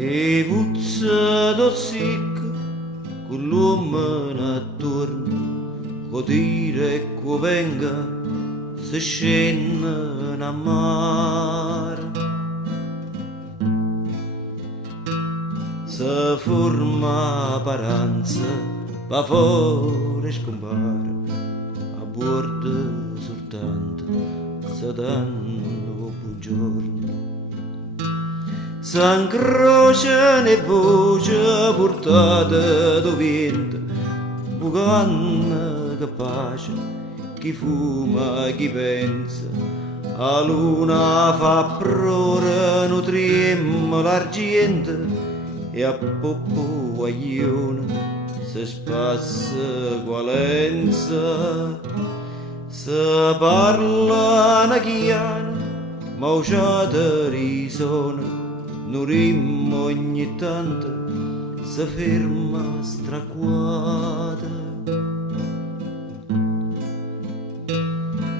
E vuzza d'ossic con l'uomo attorno, co dire che venga se scende a mare. Se forma paranza, va fuori e scompare, a bordo soltanto se danno buongiorno. S'ancrocia ne voce portate da vento, vuganna capace, chi fuma, chi pensa, a luna fa prora, nutriemmo l'argento, e a poppo guaglione se spassa qualenza, se parla una chiana, mauciata risona, non rimmo ogni tanto, se ferma straquata.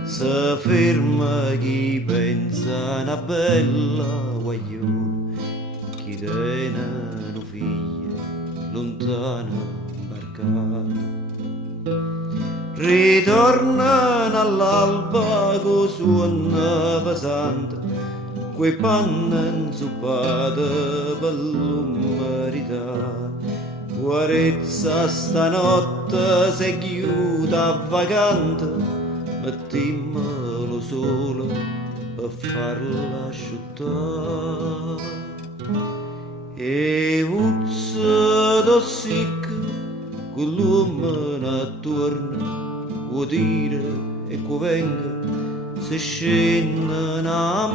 Se ferma chi pensa a una bella guaglione, chi tiene una figlia lontana barcata. Ritornano all'alba con suona pesante, quei panni inzuppati per l'umanità. Guarezza stanotte se chiuda vagante, mettimmelo solo per farla asciuttare. E vuzza d'ossic con l'uomo attorno, può dire e che venga se scende a